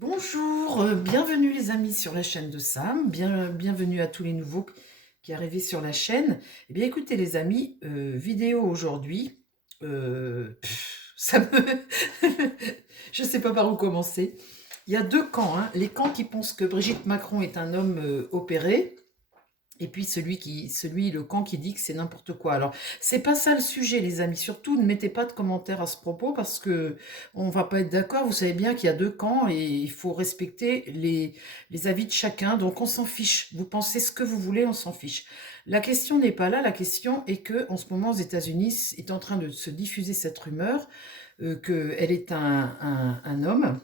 Bonjour, bienvenue les amis sur la chaîne de Sam, bienvenue à tous les nouveaux qui arrivent sur la chaîne. Eh bien écoutez les amis, vidéo aujourd'hui, ça me... je ne sais pas par où commencer. Il y a deux camps, hein. Les camps qui pensent que Brigitte Macron est un homme opéré, et puis le camp qui dit que c'est n'importe quoi. Alors, c'est pas ça le sujet, les amis. Surtout, ne mettez pas de commentaires à ce propos parce que on va pas être d'accord. Vous savez bien qu'il y a deux camps et il faut respecter les avis de chacun. Donc, on s'en fiche. Vous pensez ce que vous voulez, on s'en fiche. La question n'est pas là. La question est que, en ce moment, aux États-Unis, est en train de se diffuser cette rumeur qu'elle est un homme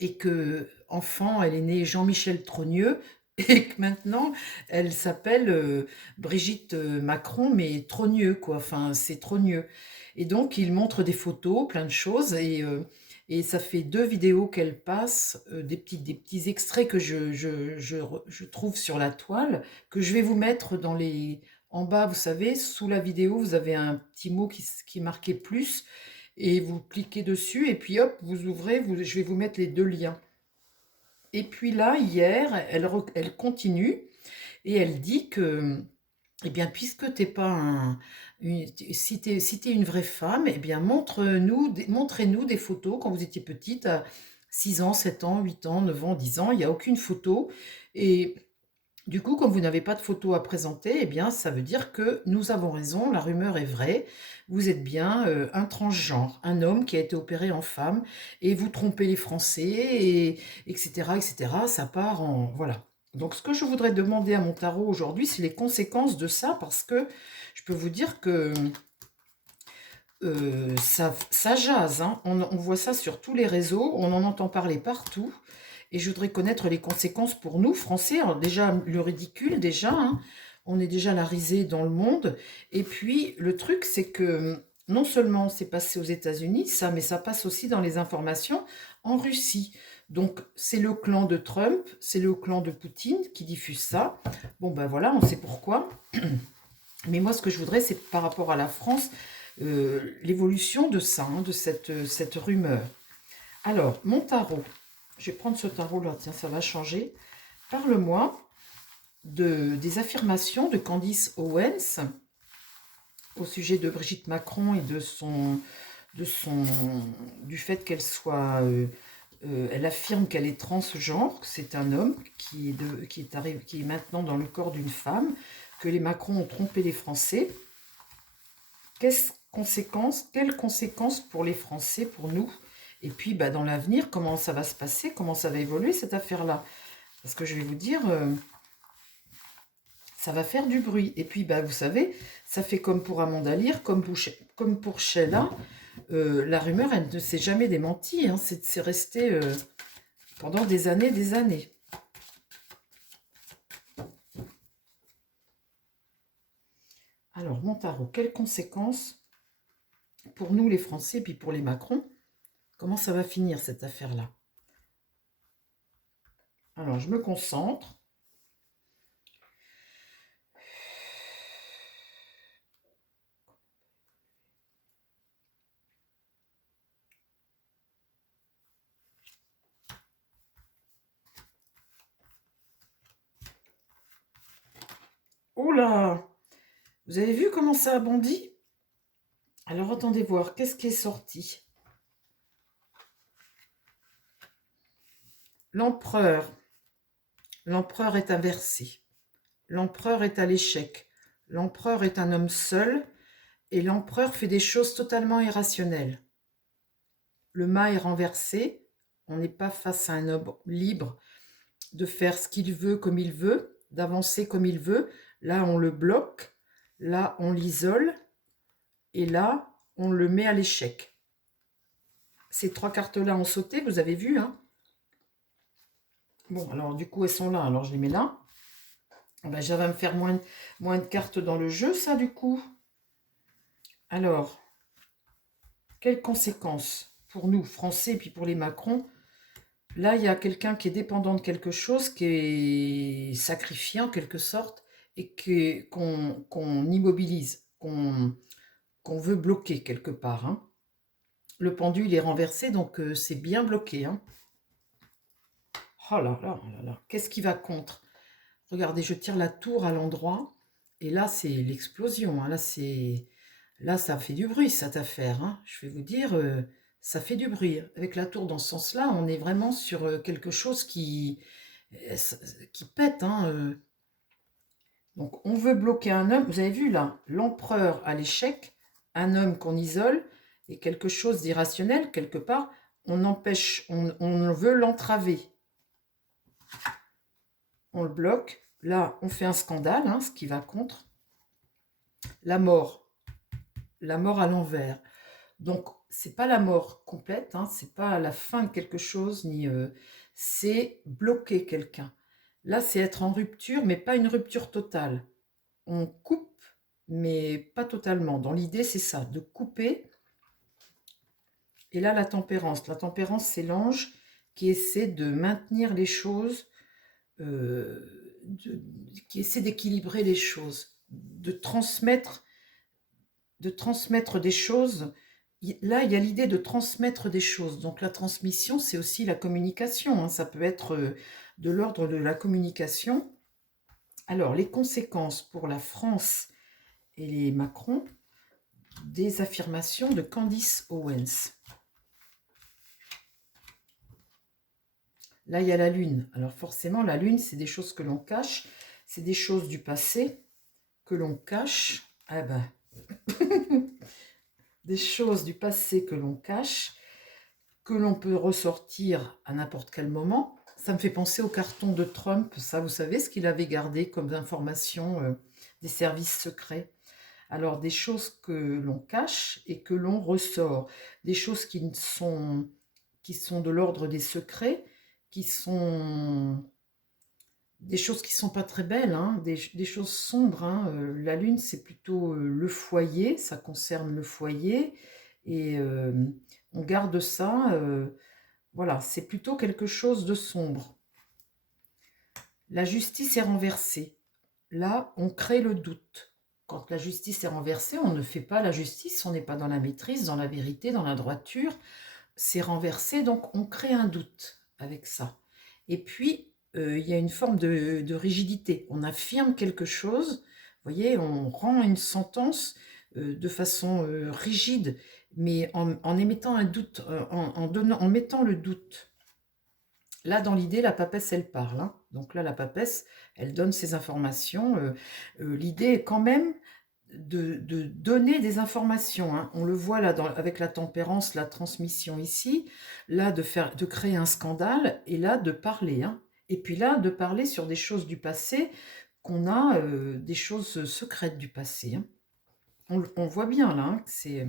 et que enfant, elle est née Jean-Michel Trogneux et que maintenant, elle s'appelle Brigitte Macron, mais Trogneux, quoi. Enfin, c'est Trogneux. Et donc, il montre des photos, plein de choses, et ça fait deux vidéos qu'elle passe, des petits extraits que je trouve sur la toile, que je vais vous mettre en bas, vous savez, sous la vidéo, vous avez un petit mot qui est marqué plus, et vous cliquez dessus, et puis hop, vous ouvrez, je vais vous mettre les deux liens. Et puis là, hier, elle continue et elle dit que, eh bien, puisque t'es pas si t'es une vraie femme, eh bien, montrez-nous des photos quand vous étiez petite, à 6 ans, 7 ans, 8 ans, 9 ans, 10 ans, il n'y a aucune photo. Et du coup, comme vous n'avez pas de photo à présenter, eh bien, ça veut dire que nous avons raison, la rumeur est vraie. Vous êtes bien un transgenre, un homme qui a été opéré en femme, et vous trompez les Français, etc., etc. Ça part en... Voilà. Donc, ce que je voudrais demander à mon tarot aujourd'hui, c'est les conséquences de ça, parce que je peux vous dire que ça jase, hein. On voit ça sur tous les réseaux, on en entend parler partout. Et je voudrais connaître les conséquences pour nous, Français. Alors déjà, le ridicule, déjà, hein. On est déjà la risée dans le monde. Et puis, le truc, c'est que non seulement c'est passé aux États-Unis, ça, mais ça passe aussi dans les informations en Russie. Donc, c'est le clan de Trump, c'est le clan de Poutine qui diffuse ça. Bon, ben voilà, on sait pourquoi. Mais moi, ce que je voudrais, c'est par rapport à la France, l'évolution de ça, hein, de cette rumeur. Alors, mon tarot. Je vais prendre ce tarot-là, tiens, ça va changer. Parle-moi des affirmations de Candice Owens au sujet de Brigitte Macron et du fait qu'elle soit... elle affirme qu'elle est transgenre, que c'est un homme qui est maintenant dans le corps d'une femme, que les Macron ont trompé les Français. Quelles conséquences pour les Français, pour nous? Et puis, bah, dans l'avenir, comment ça va se passer? Comment ça va évoluer, cette affaire-là? Parce que je vais vous dire, ça va faire du bruit. Et puis, bah, vous savez, ça fait comme pour Amanda Lear, comme pour Sheila. La rumeur, elle ne s'est jamais démentie, hein. C'est resté pendant des années, des années. Alors, mon tarot, quelles conséquences pour nous, les Français, puis pour les Macron? Comment ça va finir, cette affaire-là? Alors, je me concentre. Oh là! Vous avez vu comment ça a bondi? Alors, attendez voir, qu'est-ce qui est sorti? L'empereur. L'empereur est inversé. L'empereur est à l'échec. L'empereur est un homme seul et l'empereur fait des choses totalement irrationnelles. Le mât est renversé. On n'est pas face à un homme libre de faire ce qu'il veut comme il veut, d'avancer comme il veut. Là, on le bloque. Là, on l'isole. Et là, on le met à l'échec. Ces trois cartes-là ont sauté, vous avez vu, hein? Bon, alors du coup, elles sont là. Alors, je les mets là. Ben, ça va me faire moins de cartes dans le jeu, ça, du coup. Alors, quelles conséquences pour nous, Français, et puis pour les Macron? Là, il y a quelqu'un qui est dépendant de quelque chose, qui est sacrifié en quelque sorte, et qu'on immobilise, qu'on veut bloquer quelque part, hein. Le pendule est renversé, donc c'est bien bloqué, hein. Oh là là, oh là là. Qu'est-ce qui va contre? Regardez, je tire la tour à l'endroit. Et là, c'est l'explosion, hein. Là, ça fait du bruit, cette affaire, hein. Je vais vous dire, ça fait du bruit. Avec la tour dans ce sens-là, on est vraiment sur quelque chose qui pète, hein. Donc, on veut bloquer un homme. Vous avez vu là, l'empereur à l'échec, un homme qu'on isole, et quelque chose d'irrationnel, quelque part, on empêche, on veut l'entraver. On le bloque. Là, on fait un scandale, hein, ce qui va contre. La mort à l'envers. Donc, c'est pas la mort complète, hein, c'est pas la fin de quelque chose, ni c'est bloquer quelqu'un. Là, c'est être en rupture, mais pas une rupture totale. On coupe, mais pas totalement. Dans l'idée, c'est ça, de couper. Et là, la tempérance. La tempérance, c'est l'ange qui essaie de maintenir les choses, qui essaie d'équilibrer les choses, de transmettre des choses. Là, il y a l'idée de transmettre des choses. Donc la transmission, c'est aussi la communication, hein. Ça peut être de l'ordre de la communication. Alors, les conséquences pour la France et les Macron des affirmations de Candice Owens. Là, il y a la Lune. Alors forcément, la Lune, c'est des choses que l'on cache. C'est des choses du passé que l'on cache. Ah ben... des choses du passé que l'on cache, que l'on peut ressortir à n'importe quel moment. Ça me fait penser au carton de Trump, ça, vous savez, ce qu'il avait gardé comme information des services secrets. Alors, des choses que l'on cache et que l'on ressort. Des choses qui sont de l'ordre des secrets, qui sont des choses qui sont pas très belles, hein, des choses sombres, hein. La Lune, c'est plutôt le foyer, ça concerne le foyer, et on garde ça, voilà, c'est plutôt quelque chose de sombre. La justice est renversée. Là, on crée le doute. Quand la justice est renversée, on ne fait pas la justice, on n'est pas dans la maîtrise, dans la vérité, dans la droiture. C'est renversé, donc on crée un doute avec ça. Et puis, il y a une forme de rigidité. On affirme quelque chose, vous voyez, on rend une sentence de façon rigide, mais en émettant un doute, en mettant le doute. Là, dans l'idée, la papesse, elle parle, hein. Donc là, la papesse, elle donne ses informations. L'idée est quand même de donner des informations, hein. On le voit là avec la tempérance, la transmission ici, là de créer un scandale, et là de parler, hein. Et puis là, de parler sur des choses du passé, qu'on a des choses secrètes du passé, hein. On voit bien là, hein, c'est...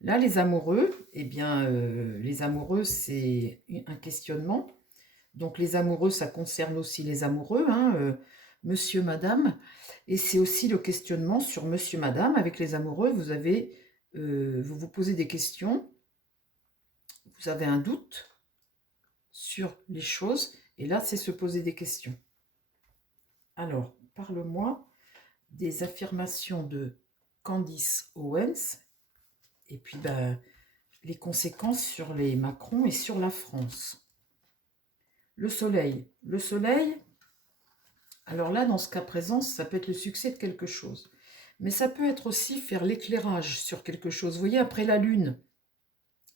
Là, les amoureux, eh bien, les amoureux, c'est un questionnement. Donc, les amoureux, ça concerne aussi les amoureux, hein, monsieur, madame. Et c'est aussi le questionnement sur monsieur, madame. Avec les amoureux, vous vous posez des questions, vous avez un doute sur les choses. Et là, c'est se poser des questions. Alors, parle-moi des affirmations de Candice Owens. Et puis, ben, les conséquences sur les Macron et sur la France. Le soleil. Le soleil, alors là, dans ce cas présent, ça peut être le succès de quelque chose. Mais ça peut être aussi faire l'éclairage sur quelque chose. Vous voyez, après la lune,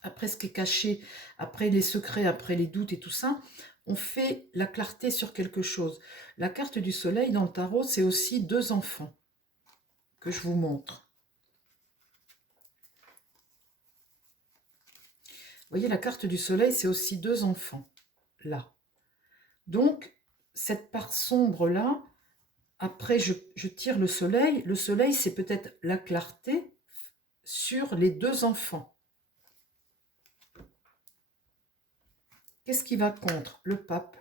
après ce qui est caché, après les secrets, après les doutes et tout ça, on fait la clarté sur quelque chose. La carte du soleil dans le tarot, c'est aussi deux enfants que je vous montre. Vous voyez, la carte du soleil, c'est aussi deux enfants, là. Donc, cette part sombre-là, après, je tire le soleil. Le soleil, c'est peut-être la clarté sur les deux enfants. Qu'est-ce qui va contre? Le pape.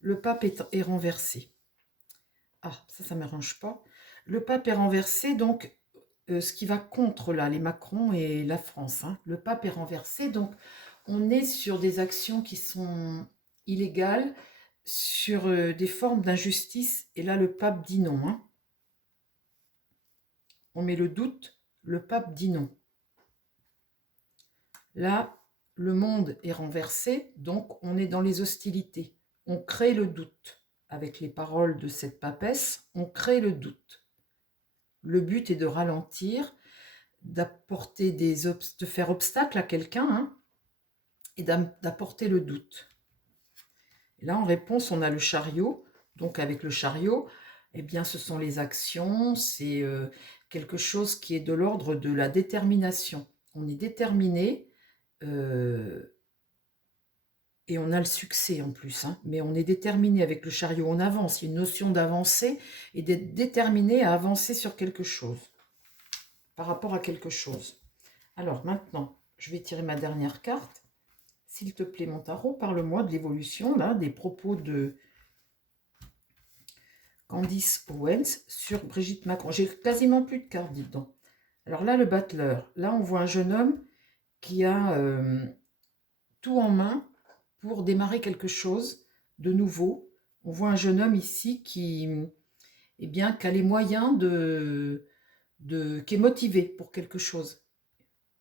Le pape est renversé. Ah, ça ne m'arrange pas. Le pape est renversé, donc ce qui va contre là, les Macron et la France, hein. Le pape est renversé, donc on est sur des actions qui sont illégales, sur des formes d'injustice, et là le pape dit non, hein. On met le doute, le pape dit non. Là, le monde est renversé, donc on est dans les hostilités. On crée le doute. Avec les paroles de cette papesse, on crée le doute. Le but est de ralentir, d'apporter de faire obstacle à quelqu'un, hein, et d'apporter le doute. Et là, en réponse, on a le chariot. Donc, avec le chariot, eh bien, ce sont les actions, c'est quelque chose qui est de l'ordre de la détermination. On est déterminé et on a le succès en plus, hein, mais on est déterminé avec le chariot, on avance. Il y a une notion d'avancer et d'être déterminé à avancer sur quelque chose, par rapport à quelque chose. Alors, maintenant, je vais tirer ma dernière carte. S'il te plaît, mon tarot, parle-moi de l'évolution, là, des propos de Candice Owens sur Brigitte Macron. J'ai quasiment plus de cartes, dites donc. Alors là, le battleur. Là, on voit un jeune homme qui a tout en main pour démarrer quelque chose de nouveau. On voit un jeune homme ici qui, eh bien, qui a les moyens qui est motivé pour quelque chose.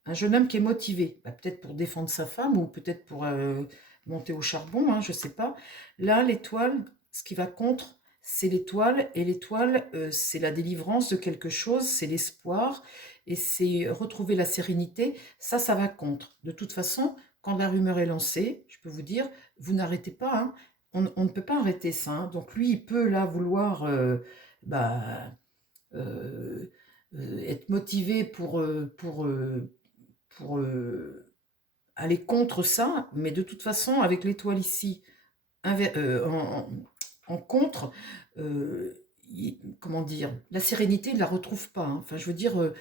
Un jeune homme qui est motivé, bah, peut-être pour défendre sa femme ou peut-être pour monter au charbon, hein, je ne sais pas. Là, l'étoile, ce qui va contre, c'est l'étoile. Et l'étoile, c'est la délivrance de quelque chose, c'est l'espoir et c'est retrouver la sérénité. Ça va contre. De toute façon, quand la rumeur est lancée, je peux vous dire, vous n'arrêtez pas. Hein. On ne peut pas arrêter ça. Hein. Donc lui, il peut là vouloir bah, être motivé pour aller contre ça, mais de toute façon, avec l'étoile ici en contre, comment dire, la sérénité, il ne la retrouve pas. Hein. Enfin, je veux dire,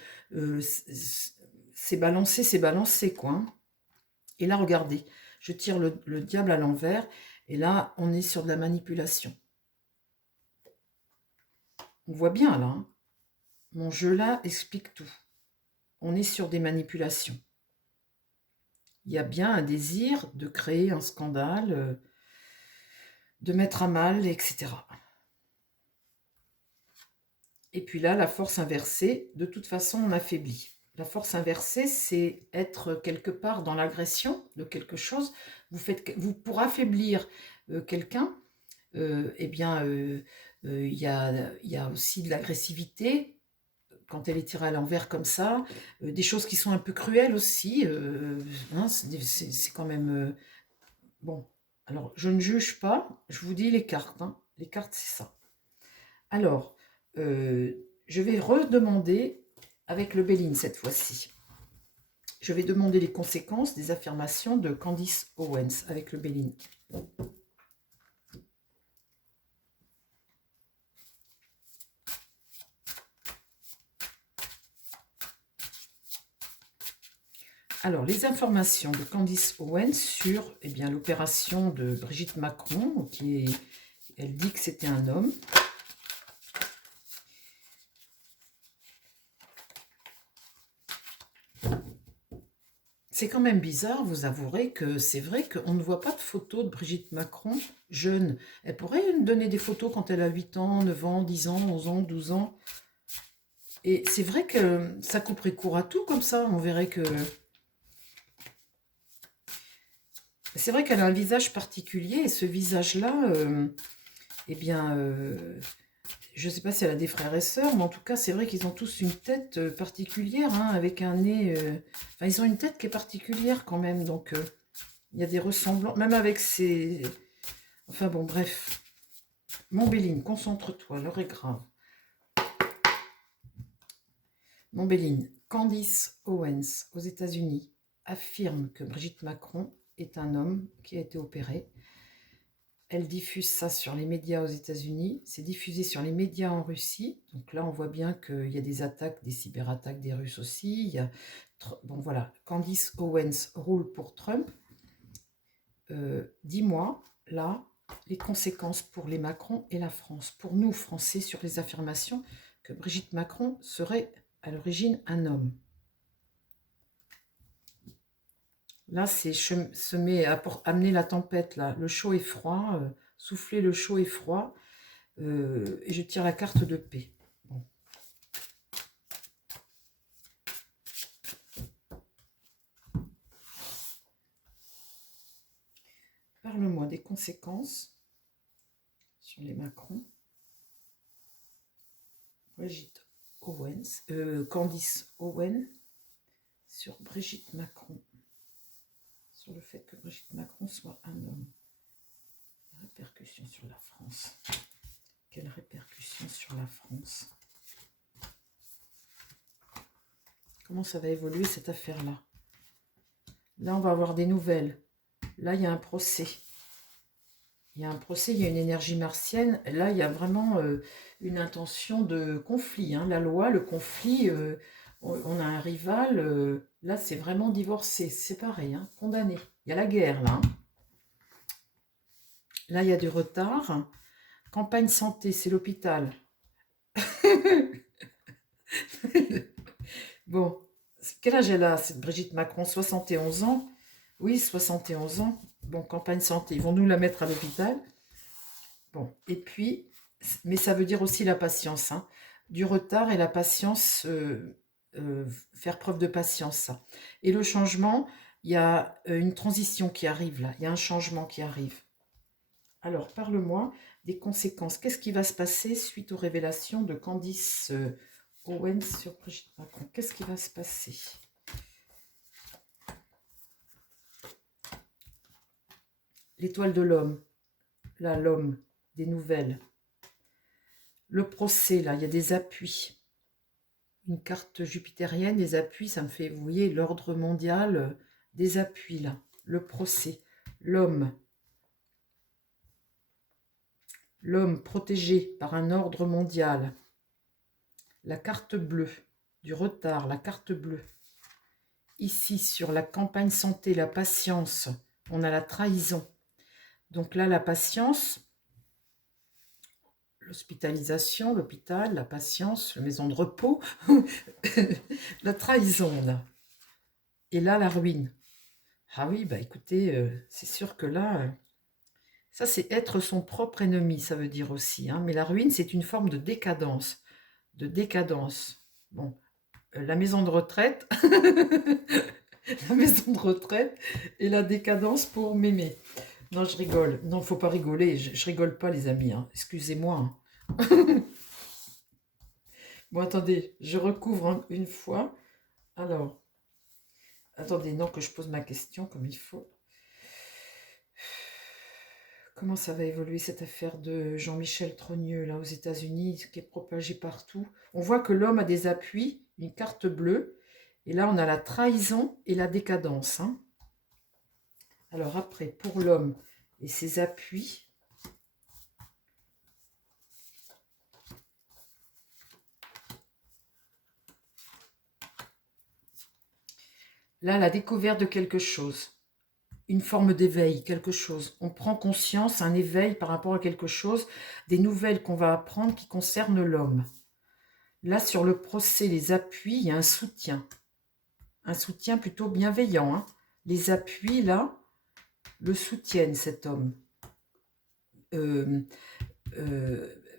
c'est balancé, quoi. Hein. Et là, regardez, je tire le diable à l'envers, et là, on est sur de la manipulation. On voit bien, là. Hein. Mon jeu, là, explique tout. On est sur des manipulations. Il y a bien un désir de créer un scandale, de mettre à mal, etc. Et puis là, la force inversée, de toute façon, on affaiblit. La force inversée, c'est être quelque part dans l'agression de quelque chose. Pour affaiblir quelqu'un, eh bien, il y a aussi de l'agressivité quand elle est tirée à l'envers comme ça, des choses qui sont un peu cruelles aussi. Hein, c'est quand même... bon, alors, je ne juge pas, je vous dis les cartes. Hein. Les cartes, c'est ça. Alors, je vais redemander avec le Béline cette fois-ci. Je vais demander les conséquences des affirmations de Candice Owens avec le Béline. Alors, les informations de Candice Owens sur l'opération de Brigitte Macron, elle dit que c'était un homme. C'est quand même bizarre, vous avouerez que c'est vrai qu'on ne voit pas de photos de Brigitte Macron jeune. Elle pourrait nous donner des photos quand elle a 8 ans, 9 ans, 10 ans, 11 ans, 12 ans. Et c'est vrai que ça couperait court à tout comme ça, on verrait que... C'est vrai qu'elle a un visage particulier, et ce visage-là, je ne sais pas si elle a des frères et sœurs, mais en tout cas, c'est vrai qu'ils ont tous une tête particulière, hein, avec un nez... Enfin, ils ont une tête qui est particulière quand même, donc il y a des ressemblances, même avec ces... Enfin bon, bref. Mon Béline, concentre-toi, l'heure est grave. Mon Béline, Candice Owens, aux États-Unis, affirme que Brigitte Macron est un homme qui a été opéré. Elle diffuse ça sur les médias aux États-Unis, c'est diffusé sur les médias en Russie. Donc là, on voit bien qu'il y a des attaques, des cyberattaques des Russes aussi. Bon voilà, Candice Owens roule pour Trump. Dis-moi, là, les conséquences pour les Macron et la France, pour nous, Français, sur les affirmations que Brigitte Macron serait à l'origine un homme. Là, c'est amener la tempête, là, le chaud et froid, souffler le chaud et froid, et je tire la carte de paix. Bon. Parle-moi des conséquences sur les Macron. Brigitte Owens, Candice Owen sur Brigitte Macron. Sur le fait que Brigitte Macron soit un homme. Répercussions sur la France. Quelles répercussions sur la France? Comment ça va évoluer cette affaire-là? Là, on va avoir des nouvelles. Là, il y a un procès. Il y a un procès, il y a une énergie martienne. Là, il y a vraiment une intention de conflit. Hein. La loi, le conflit, on a un rival. Là, c'est vraiment divorcé, séparé, hein, condamné. Il y a la guerre, là. Hein. Là, il y a du retard. Campagne santé, c'est l'hôpital. Bon, quel âge elle a, cette Brigitte Macron? 71 ans. Oui, 71 ans. Bon, campagne santé, ils vont nous la mettre à l'hôpital. Bon, et puis, mais ça veut dire aussi la patience. Hein. Du retard et la patience, faire preuve de patience. Ça. Et le changement, il y a une transition qui arrive là. Il y a un changement qui arrive. Alors, parle-moi des conséquences. Qu'est-ce qui va se passer suite aux révélations de Candice Owens sur Brigitte Macron? Qu'est-ce qui va se passer? L'étoile de l'homme. Là, l'homme. Des nouvelles. Le procès, là, il y a des appuis. Une carte jupitérienne, des appuis, ça me fait, vous voyez, l'ordre mondial, des appuis, là. Le procès. L'homme. L'homme protégé par un ordre mondial. La carte bleue. Du retard, la carte bleue. Ici, sur la campagne santé, la patience, on a la trahison. Donc là, la patience, l'hospitalisation, l'hôpital, la patience, la maison de repos, la trahison, là. Et là, la ruine. Ah oui, bah écoutez, c'est sûr que là, ça c'est être son propre ennemi, ça veut dire aussi. Hein. Mais la ruine, c'est une forme de décadence. De décadence. Bon, la maison de retraite, la maison de retraite et la décadence pour m'aimer. Non, je rigole. Non, faut pas rigoler. Je rigole pas, les amis. Hein. Excusez-moi. Hein. Bon, attendez, je recouvre une fois. Alors, attendez, non, que je pose ma question comme il faut. Comment ça va évoluer cette affaire de Jean-Michel Trogneux, là, aux États-Unis, qui est propagée partout? On voit que l'homme a des appuis, une carte bleue. Et là, on a la trahison et la décadence. Hein. Alors après, pour l'homme et ses appuis, là, la découverte de quelque chose, une forme d'éveil, quelque chose. On prend conscience, un éveil par rapport à quelque chose, des nouvelles qu'on va apprendre qui concernent l'homme. Là, sur le procès, les appuis, il y a un soutien plutôt bienveillant. Hein. Les appuis, là, le soutiennent, cet homme.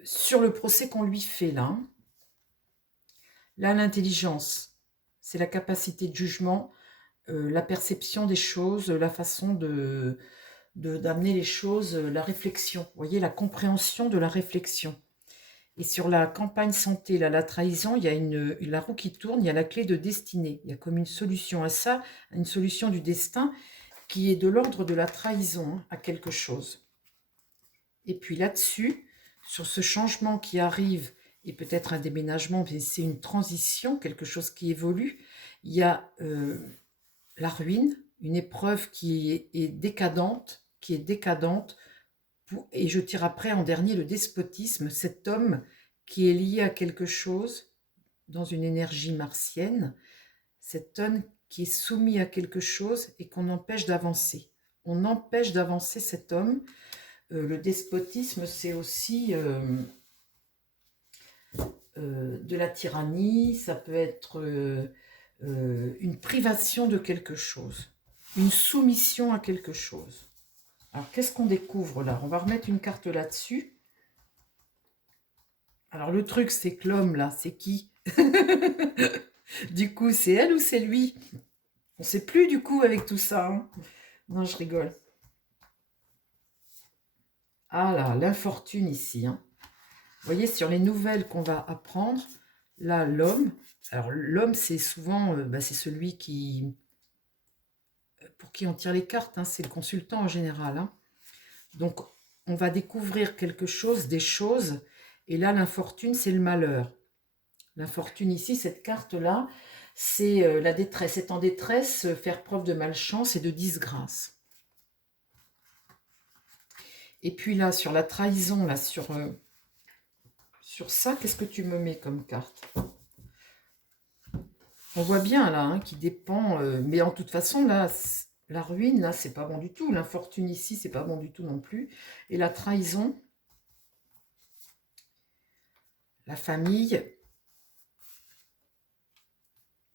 Sur le procès qu'on lui fait, là. Hein. Là, l'intelligence, c'est la capacité de jugement, la perception des choses, la façon d'amener les choses, la réflexion. Vous voyez, la compréhension de la réflexion. Et sur la campagne santé, là, la trahison, il y a la roue qui tourne, il y a la clé de destinée. Il y a comme une solution à ça, une solution du destin qui est de l'ordre de la trahison hein, à quelque chose. Et puis là-dessus, sur ce changement qui arrive, et peut-être un déménagement, mais c'est une transition, quelque chose qui évolue, il y a la ruine, une épreuve qui est décadente, et je tire après en dernier le despotisme, cet homme qui est lié à quelque chose dans une énergie martienne, cet homme qui est soumis à quelque chose et qu'on empêche d'avancer. On empêche d'avancer cet homme. Le despotisme, c'est aussi de la tyrannie, ça peut être une privation de quelque chose, une soumission à quelque chose. Alors, qu'est-ce qu'on découvre là? On va remettre une carte là-dessus. Alors, le truc, c'est que l'homme, là, c'est qui? Du coup, c'est elle ou c'est lui? On ne sait plus, du coup, avec tout ça. Hein. Non, je rigole. Ah là, l'infortune ici. Hein. Vous voyez, sur les nouvelles qu'on va apprendre, là, l'homme. Alors, l'homme, c'est souvent, c'est celui qui, pour qui on tire les cartes, hein, c'est le consultant en général. Hein. Donc, on va découvrir quelque chose, des choses, et là, l'infortune, c'est le malheur. L'infortune ici, cette carte-là, c'est la détresse. Être en détresse, faire preuve de malchance et de disgrâce. Et puis là, sur la trahison, là, sur ça, qu'est-ce que tu me mets comme carte? On voit bien là, hein, qui dépend, mais en toute façon, là, la ruine, là, c'est pas bon du tout. L'infortune ici, c'est pas bon du tout non plus. Et la trahison, la famille,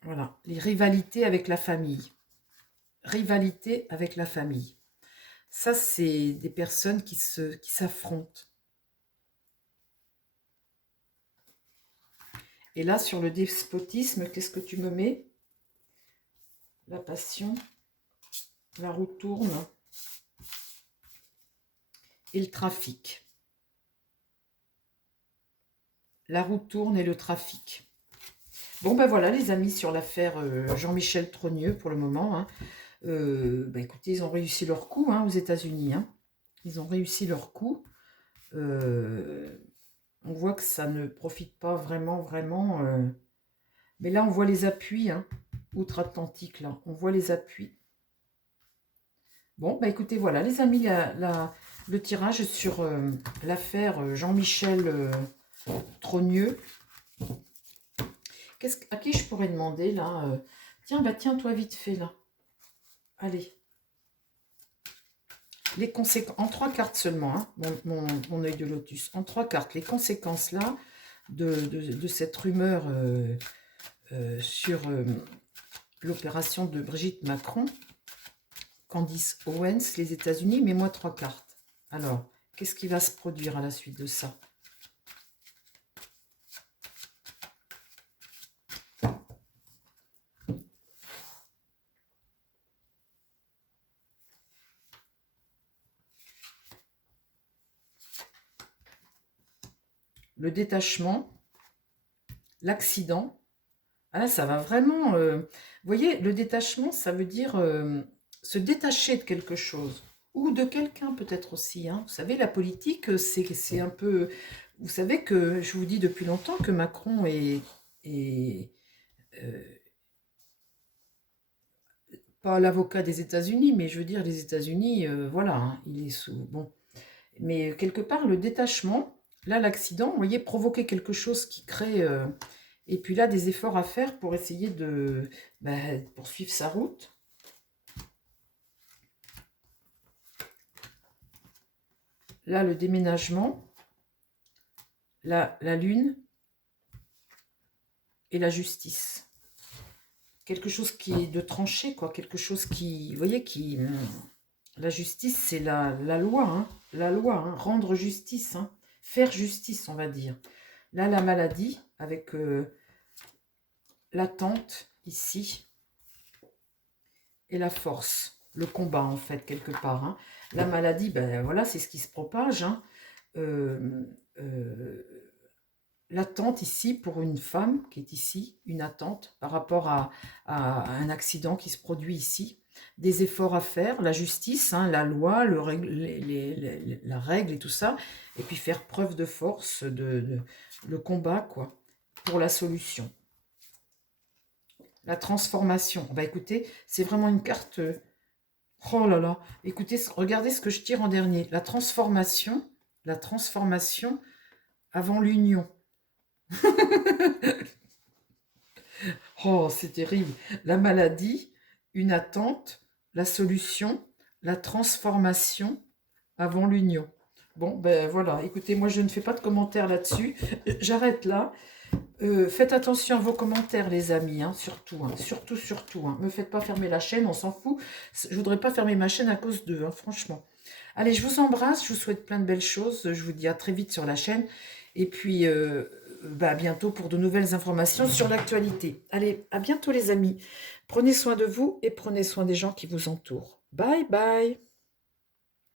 voilà, les rivalités avec la famille. Rivalité avec la famille. Ça, c'est des personnes qui s'affrontent. Et là, sur le despotisme, qu'est-ce que tu me mets? La passion, la roue tourne et le trafic. La roue tourne et le trafic. Bon, ben voilà, les amis, sur l'affaire Jean-Michel Trogneux, pour le moment. Hein. Écoutez, ils ont réussi leur coup hein, aux États-Unis. Hein. Ils ont réussi leur coup. On voit que ça ne profite pas vraiment. Mais là, on voit les appuis, hein, outre-Atlantique, là. On voit les appuis. Bon, bah écoutez, voilà, les amis, le tirage sur l'affaire Jean-Michel Trogneux. À qui je pourrais demander, là Tiens, tiens, toi, vite fait, là. Allez. Les conséquences, en 3 cartes seulement, hein, mon œil de lotus. En 3 cartes, les conséquences, là, de cette rumeur sur l'opération de Brigitte Macron, Candice Owens, les États-Unis, mets-moi 3 cartes. Alors, qu'est-ce qui va se produire à la suite de ça? Le détachement, l'accident. Ah là, ça va vraiment... vous voyez, le détachement, ça veut dire se détacher de quelque chose. Ou de quelqu'un peut-être aussi. Hein. Vous savez, la politique, c'est un peu... Vous savez que je vous dis depuis longtemps que Macron est pas l'avocat des États-Unis, mais je veux dire, les États-Unis, voilà, hein, il est sous... Bon. Mais quelque part, le détachement, là, l'accident, vous voyez, provoquer quelque chose qui crée... et puis là, des efforts à faire pour essayer de poursuivre sa route. Là, le déménagement, la lune et la justice. Quelque chose qui est de tranché, quoi. Quelque chose qui, vous voyez, qui... La justice, c'est la loi, hein. La loi, hein. Rendre justice, hein. Faire justice, on va dire. Là, la maladie, avec l'attente, ici, et la force. Le combat, en fait, quelque part. Hein. La maladie, ben voilà, c'est ce qui se propage, hein. L'attente ici pour une femme qui est ici, une attente par rapport à un accident qui se produit ici, des efforts à faire, la justice, hein, la loi, la règle et tout ça, et puis faire preuve de force, le combat, quoi, pour la solution. La transformation. Bah écoutez, c'est vraiment une carte... Oh là là, écoutez, regardez ce que je tire en dernier. La transformation avant l'union. Oh, c'est terrible. La maladie, une attente, la solution, la transformation avant l'union. Bon, ben voilà. Écoutez, moi, je ne fais pas de commentaires là-dessus. J'arrête là. Faites attention à vos commentaires, les amis. Hein, surtout, hein, surtout. Hein. Me faites pas fermer la chaîne, on s'en fout. Je voudrais pas fermer ma chaîne à cause d'eux, hein, franchement. Allez, je vous embrasse. Je vous souhaite plein de belles choses. Je vous dis à très vite sur la chaîne. Et puis... à bientôt pour de nouvelles informations sur l'actualité. Allez, à bientôt les amis. Prenez soin de vous et prenez soin des gens qui vous entourent. Bye bye.